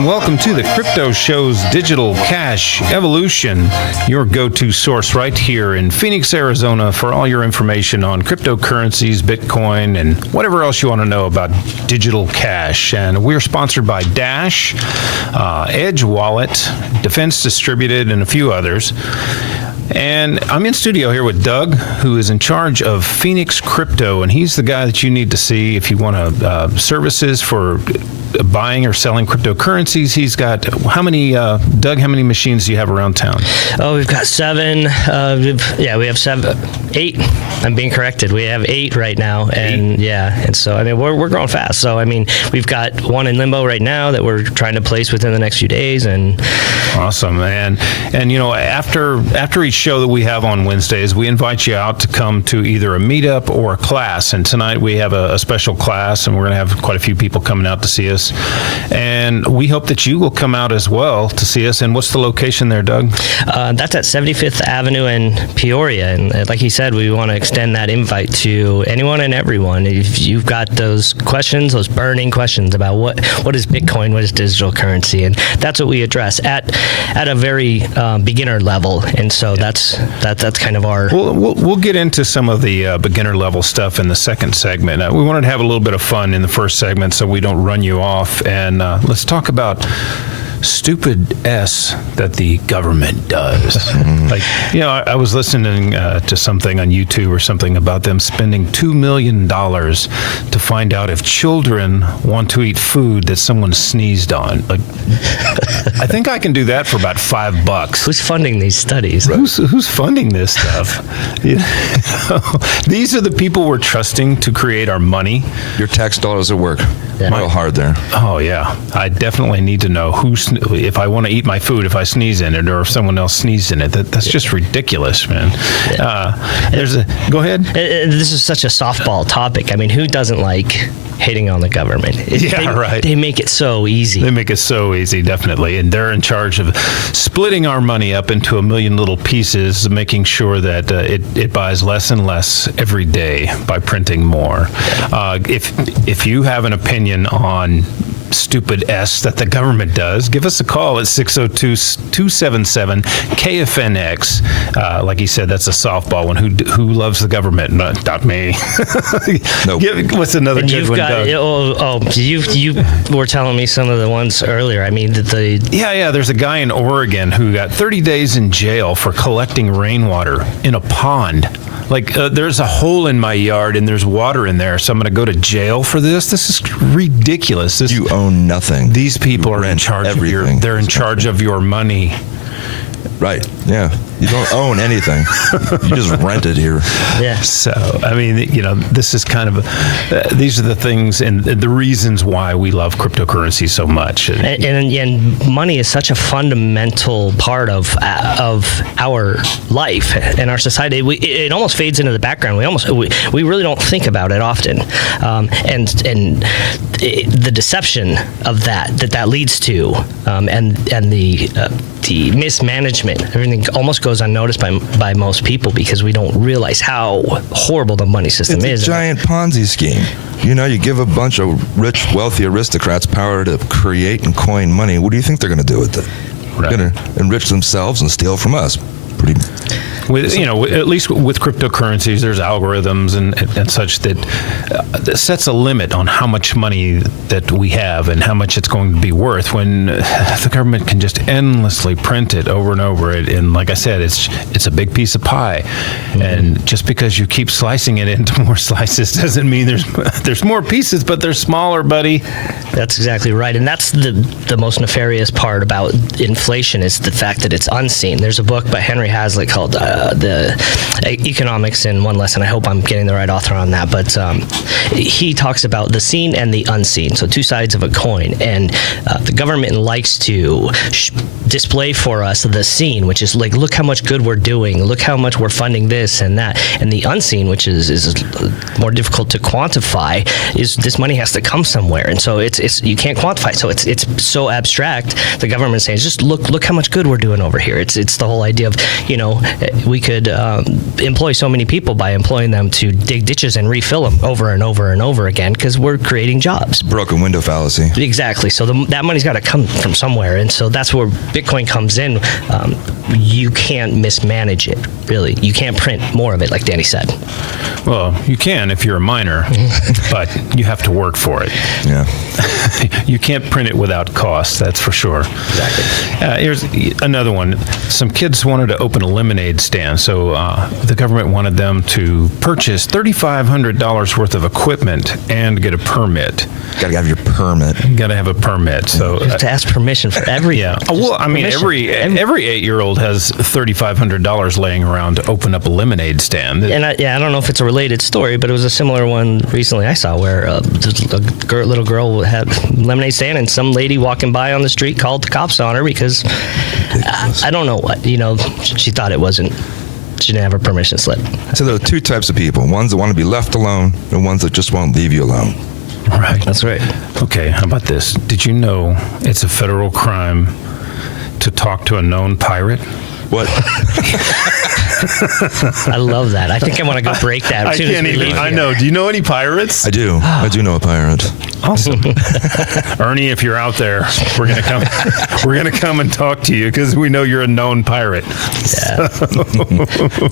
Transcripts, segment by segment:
and welcome to the Crypto Show's Digital Cash Evolution, your go-to source right here in Phoenix, Arizona for all your information on cryptocurrencies, Bitcoin, and whatever else you want to know about digital cash. And we're sponsored by Dash, Edge Wallet, Defense Distributed, and a few others. And I'm in studio here with Doug, who is in charge of Phoenix Crypto, and he's the guy that you need to see if you want services for buying or selling cryptocurrencies. He's got Doug, how many machines do you have around town? Oh, we've got 7. We have 8. I'm being corrected. We have 8 right now, and 8? And so I mean we're growing fast. So I mean we've got 1 in limbo right now that we're trying to place within the next few days. And awesome, and you know after each show that we have on Wednesdays, we invite you out to come to either a meetup or a class. And tonight we have a special class, and we're going to have quite a few people coming out to see us. And we hope that you will come out as well to see us. And what's the location there, Doug? That's at 75th Avenue in Peoria. And like he said, we want to extend that invite to anyone and everyone. If you've got those questions, those burning questions about what is Bitcoin, what is digital currency, and that's what we address at a very beginner level. And so that's kind of our. We'll get into some of the beginner level stuff in the second segment. We wanted to have a little bit of fun in the first segment so we don't run you off. And let's talk about stupid S that the government does. Like, you know, I was listening to something on YouTube or something about them spending $2 million to find out if children want to eat food that someone sneezed on. Like, I think I can do that for about $5. Who's funding these studies? Who's funding this stuff? You know, these are the people we're trusting to create our money. Your tax dollars at work. Real hard there. Oh yeah, I definitely need to know if I want to eat my food, if I sneeze in it, or if someone else sneezed in it. That's just ridiculous, man. Go ahead. This is such a softball topic. I mean, who doesn't like hating on the government? Right. They make it so easy. They make it so easy, definitely. And they're in charge of splitting our money up into a million little pieces, making sure that it buys less and less every day by printing more. If you have an opinion on stupid S that the government does, give us a call at 602-277-KFNX. Like he said, that's a softball one. Who loves the government? Not me. Nope. What's another good one, Doug? You were telling me some of the ones earlier. I mean, there's a guy in Oregon who got 30 days in jail for collecting rainwater in a pond. Like, there's a hole in my yard and there's water in there, so I'm going to go to jail for this? This is ridiculous. You own nothing. These people are in charge of they're in charge of your money. Right, yeah. You don't own anything. You just rent it here. Yeah. So, I mean, you know, this is kind of, these are the things and the reasons why we love cryptocurrency so much. And money is such a fundamental part of our life and our society. It almost fades into the background. We really don't think about it often. And the deception of that leads to, and the mismanagement, everything almost goes unnoticed by most people because we don't realize how horrible the money system is. It's a giant Ponzi scheme. You know, you give a bunch of rich, wealthy aristocrats power to create and coin money. What do you think they're going to do with it? Right. They're going to enrich themselves and steal from us. At least with cryptocurrencies, there's algorithms and such that sets a limit on how much money that we have and how much it's going to be worth, when the government can just endlessly print it over and over. And like I said, it's a big piece of pie. Mm-hmm. And just because you keep slicing it into more slices doesn't mean there's more pieces, but they're smaller, buddy. That's exactly right. And that's the most nefarious part about inflation, is the fact that it's unseen. There's a book by Henry Hazlitt called the Economics in One Lesson. I hope I'm getting the right author on that, but he talks about the seen and the unseen, so two sides of a coin. And the government likes to display for us the seen, which is like, look how much good we're doing, look how much we're funding this and that. And the unseen, which is more difficult to quantify, is this money has to come somewhere, and so it's you can't quantify. So it's so abstract. The government saying, just look how much good we're doing over here. It's the whole idea of, you know, we could employ so many people by employing them to dig ditches and refill them over and over and over again, because we're creating jobs. Broken window fallacy. Exactly. So that money's got to come from somewhere, and so that's where Bitcoin comes in. You can't mismanage it, really. You can't print more of it, like Danny said. Well, you can if you're a miner, but you have to work for it. Yeah. You can't print it without cost, that's for sure. Exactly. Here's another one. Some kids wanted to open a lemonade stand, so the government wanted them to purchase $3,500 worth of equipment and get a permit. Got to have your permit. You got to have a permit. So You have to ask permission for every. yeah. Well, I mean, permission. every 8-year-old has $3,500 laying around to open up a lemonade stand. And I don't know if it's a related story, but it was a similar one recently I saw where a little girl had a lemonade stand, and some lady walking by on the street called the cops on her because I don't know what, she thought it wasn't. She didn't have her permission slip. So there are two types of people. Ones that want to be left alone and ones that just won't leave you alone. Right. That's right. Okay, how about this? Did you know it's a federal crime to talk to a known pirate? What? I love that. I think I want to go break that. I as soon as can't we even. leave I here. know. Do you know any pirates? I do. I do know a pirate. Awesome. Ernie, if you're out there, we're gonna come. We're gonna come and talk to you because we know you're a known pirate. Yeah.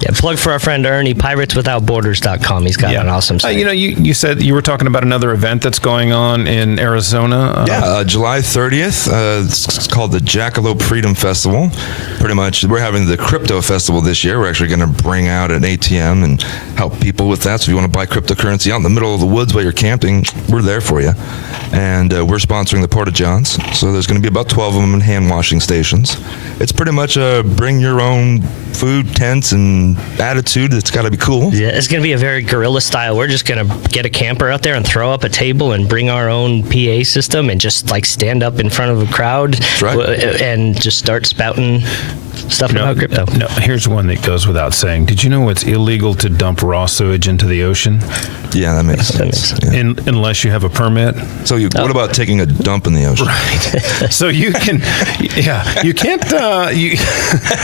Yeah, plug for our friend Ernie, pirateswithoutborders.com. He's got an awesome site. You said you were talking about another event that's going on in Arizona. July 30th. It's called the Jackalope Freedom Festival. Pretty much, we're having the crypto festival this year. We're actually going to bring out an ATM and help people with that. So if you want to buy cryptocurrency out in the middle of the woods while you're camping, we're there for you. And we're sponsoring the Porta Johns. So there's going to be about 12 of them in hand washing stations. It's pretty much a bring your own food, tents, and attitude. It's got to be cool. Yeah, it's going to be a very guerrilla style. We're just going to get a camper out there and throw up a table and bring our own PA system and just stand up in front of a crowd. That's right. And just start spouting stuff about crypto. No, here's one that goes without saying. Did you know it's illegal to dump raw sewage into the ocean? Yeah, that makes That sense. makes Yeah. Unless you have a permit? So what about taking a dump in the ocean? Right. So you can, you can't,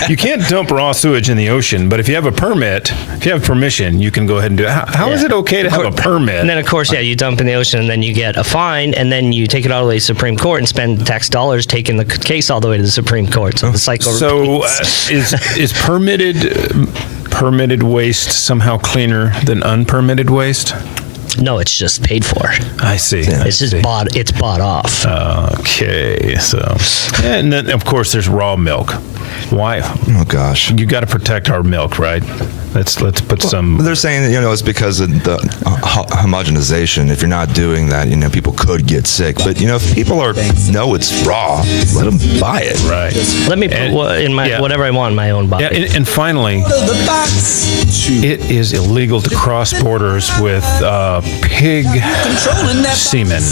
you can't dump raw sewage in the ocean. But if you have a permit, if you have permission, you can go ahead and do it. How is it okay to have a permit? And then, of course, you dump in the ocean, and then you get a fine, and then you take it all the way to the Supreme Court and spend tax dollars taking the case all the way to the Supreme Court. So the cycle repeats. Is permitted waste somehow cleaner than unpermitted waste? No, it's just paid for. I see. It's just bought. It's bought off. Okay, so and then of course there's raw milk. Why? Oh, gosh. You got to protect our milk, right? Let's put some. They're saying, it's because of the homogenization. If you're not doing that, people could get sick. But, if people know it's raw, let them buy it. Right. Let me put whatever I want in my own bucket. Yeah, and finally, it is illegal to cross borders with pig semen.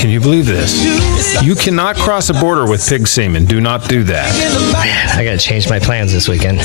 Can you believe this? You cannot cross a border with pig semen. Do not do that. Man, I got to change my plans this weekend.